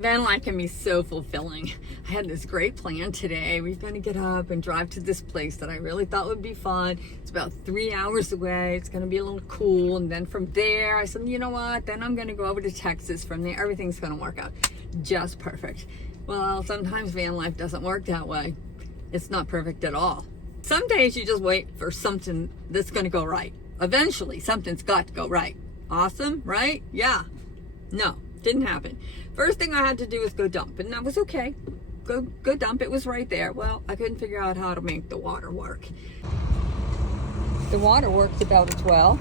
Van life can be so fulfilling. I had this great plan today. We're going to get up and drive to this place that I really thought would be fun. It's about 3 hours away. It's going to be a little cool. And then from there, I said, you know what? Then I'm going to go over to Texas. From there, everything's going to work out just perfect. Well, sometimes van life doesn't work that way. It's not perfect at all. Some days you just wait for something that's going to go right. Eventually, something's got to go right. Awesome, right? Yeah. No, didn't happen. First thing I had to do was go dump, and that was okay. Go dump, it was right there. Well, I couldn't figure out how to make the water work. The water worked about as well.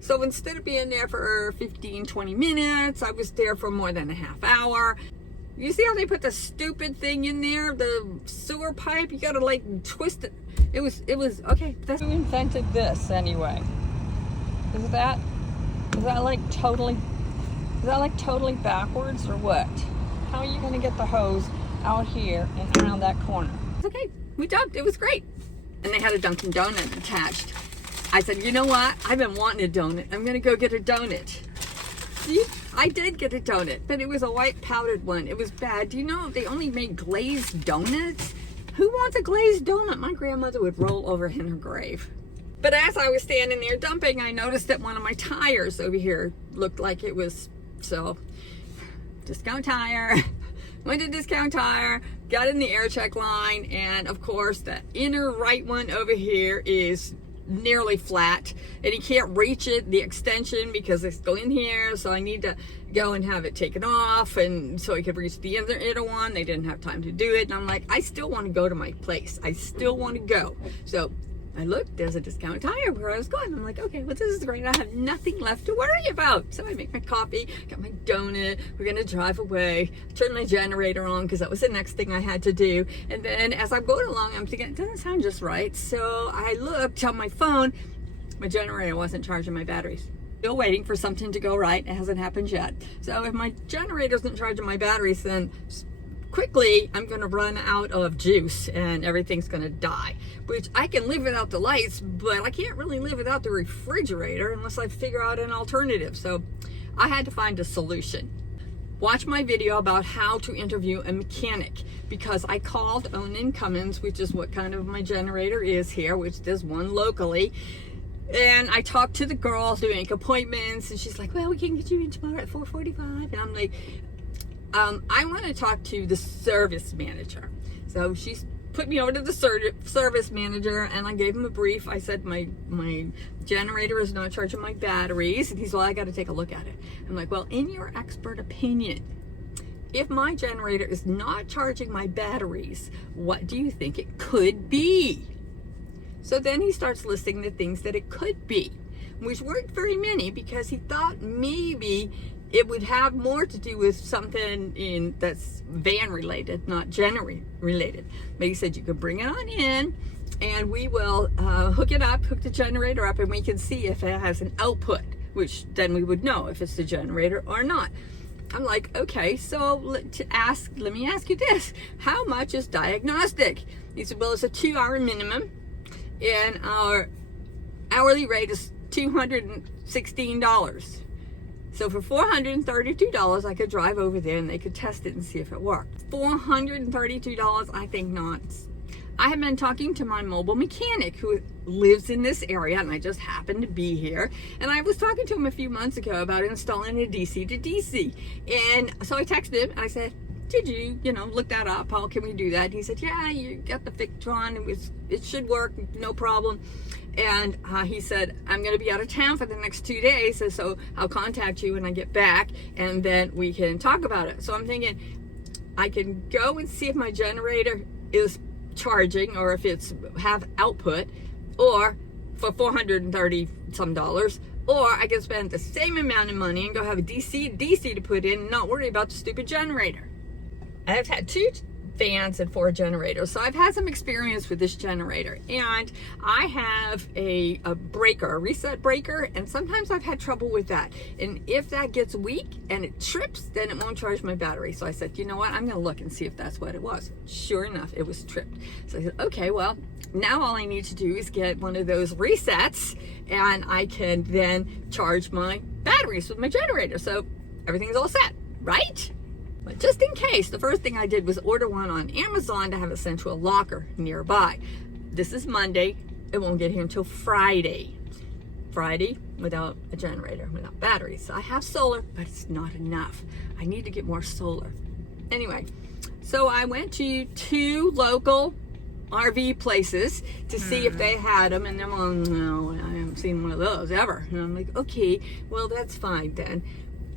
So instead of being there for 15, 20 minutes, I was there for more than a half hour. You see how they put the stupid thing in there, the sewer pipe? You gotta like twist it. It was okay. That's who invented this anyway. Is that like totally backwards or what? How are you gonna get the hose out here and around that corner? It's okay, we dumped, it was great. And they had a Dunkin' Donut attached. I said, you know what? I've been wanting a donut. I'm gonna go get a donut. See, I did get a donut, but it was a white powdered one. It was bad. Do you know they only made glazed donuts? Who wants a glazed donut? My grandmother would roll over in her grave. But as I was standing there dumping, I noticed that one of my tires over here looked like it was, so, discount tire. Went to discount tire, got in the air check line, and of course the inner right one over here is nearly flat, and you can't reach it, the extension, because it's going in here, so I need to go and have it taken off, and so I could reach the inner one. They didn't have time to do it, and I'm like, I still want to go to my place. I still want to go. So I looked, there's a discount tire where I was going. I'm like, okay, well, this is great. I have nothing left to worry about. So I make my coffee, got my donut. We're going to drive away. Turn my generator on because that was the next thing I had to do. And then as I'm going along, I'm thinking, it doesn't sound just right. So I looked on my phone. My generator wasn't charging my batteries. Still waiting for something to go right. It hasn't happened yet. So if my generator isn't charging my batteries, then quickly I'm going to run out of juice and everything's going to die, which I can live without the lights, but I can't really live without the refrigerator unless I figure out an alternative. So I had to find a solution. Watch my video about how to interview a mechanic, because I called Onan Cummins, which is what kind of my generator is here, which there's one locally. And I talked to the girl to make appointments, and she's like, well, we can get you in tomorrow at 4:45. And I'm like, I want to talk to the service manager. So she's put me over to the service manager, and I gave him a brief. I said, my generator is not charging my batteries. And he's like, well, I got to take a look at it. I'm like, well, in your expert opinion, if my generator is not charging my batteries, what do you think it could be? So then he starts listing the things that it could be, which weren't very many, because he thought maybe it would have more to do with something that's van related, not generator related. But he said you could bring it on in, and we will hook the generator up, and we can see if it has an output, which then we would know if it's the generator or not. I'm like, okay, so let me ask you this. How much is diagnostic? He said, well, it's a 2-hour minimum, and our hourly rate is $216. So for $432, I could drive over there and they could test it and see if it worked. $432, I think not. I have been talking to my mobile mechanic who lives in this area, and I just happened to be here. And I was talking to him a few months ago about installing a DC to DC. And so I texted him and I said, did you look that up? How can we do that? And he said, yeah, you got the Victron. It should work, no problem. And he said, I'm going to be out of town for the next 2 days, so I'll contact you when I get back, and then we can talk about it. So I'm thinking I can go and see if my generator is charging, or if it's have output, or for $430 some, or I can spend the same amount of money and go have a DC to put in and not worry about the stupid generator. I've had 2 fans and 4 generators, so I've had some experience with this generator, and I have a reset breaker, and sometimes I've had trouble with that, and if that gets weak and it trips, then it won't charge my battery. So I said, you know what, I'm gonna look and see if that's what it was. Sure enough, it was tripped. So I said, okay, well, now all I need to do is get one of those resets, and I can then charge my batteries with my generator. So everything's all set, right? But just in case, the first thing I did was order one on Amazon to have it sent to a locker nearby. This is Monday. It won't get here until Friday. Friday without a generator, without batteries. So I have solar, but it's not enough. I need to get more solar. Anyway, so I went to 2 local RV places to see if they had them, and they're like, no, I haven't seen one of those ever. And I'm like, okay, well, that's fine then.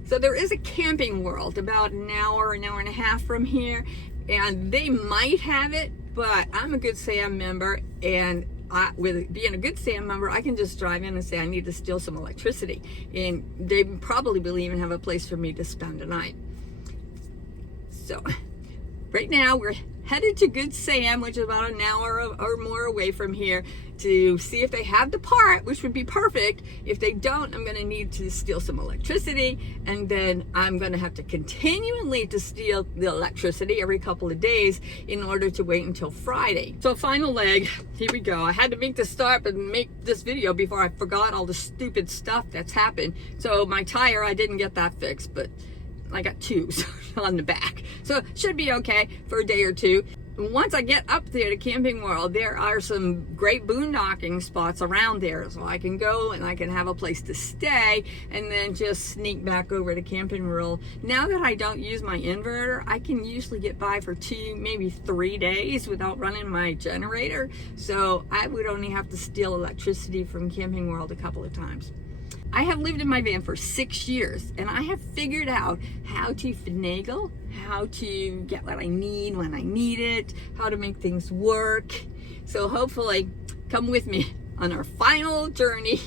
So there is a Camping World about an hour and a half from here, and they might have it, but I'm a Good Sam member, and with being a Good Sam member, I can just drive in and say I need to steal some electricity, and they probably will even have a place for me to spend a night. So right now we're headed to Good Sam, which is about an hour or more away from here, to see if they have the part, which would be perfect. If they don't, I'm going to need to steal some electricity, and then I'm going to have to continually to steal the electricity every couple of days in order to wait until Friday. So final leg, here we go. I had to make this start and make this video before I forgot all the stupid stuff that's happened. So my tire, I didn't get that fixed, but I got 2 on the back, so it should be okay for a day or 2. Once I get up there to Camping World, there are some great boondocking spots around there, so I can go and I can have a place to stay and then just sneak back over to Camping World. Now that I don't use my inverter, I can usually get by for 2, maybe 3 days without running my generator, so I would only have to steal electricity from Camping World a couple of times. I have lived in my van for 6 years, and I have figured out how to finagle, how to get what I need when I need it, how to make things work. So hopefully come with me on our final journey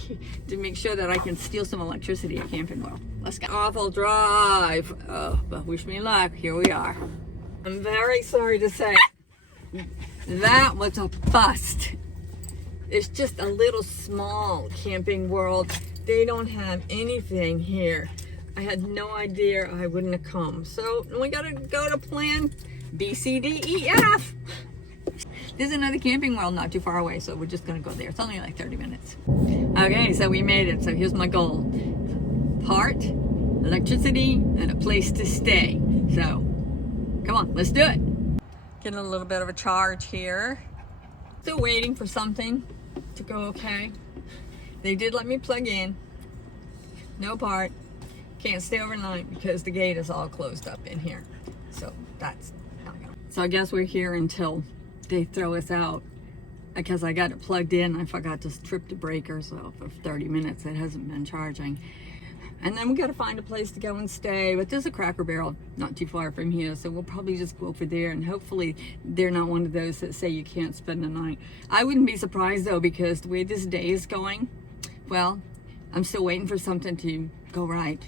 to make sure that I can steal some electricity at Camping World. Let's go. Awful drive. Oh, but wish me luck. Here we are. I'm very sorry to say that was a bust. It's just a little small Camping World. They don't have anything here. I had no idea I wouldn't have come. So we gotta go to plan B, C, D, E, F. There's another Camping World not too far away, so we're just gonna go there. It's only like 30 minutes. Okay, so we made it. So here's my goal. Part, electricity, and a place to stay. So come on, let's do it. Getting a little bit of a charge here. Still waiting for something to go okay. They did let me plug in. No part. Can't stay overnight because the gate is all closed up in here. So that's not gonna. So I guess we're here until they throw us out, because I got it plugged in. I forgot to trip the breaker, so for 30 minutes it hasn't been charging. And then we got to find a place to go and stay. But there's a Cracker Barrel not too far from here, so we'll probably just go over there, and hopefully they're not one of those that say you can't spend the night. I wouldn't be surprised though, because the way this day is going, well, I'm still waiting for something to go right.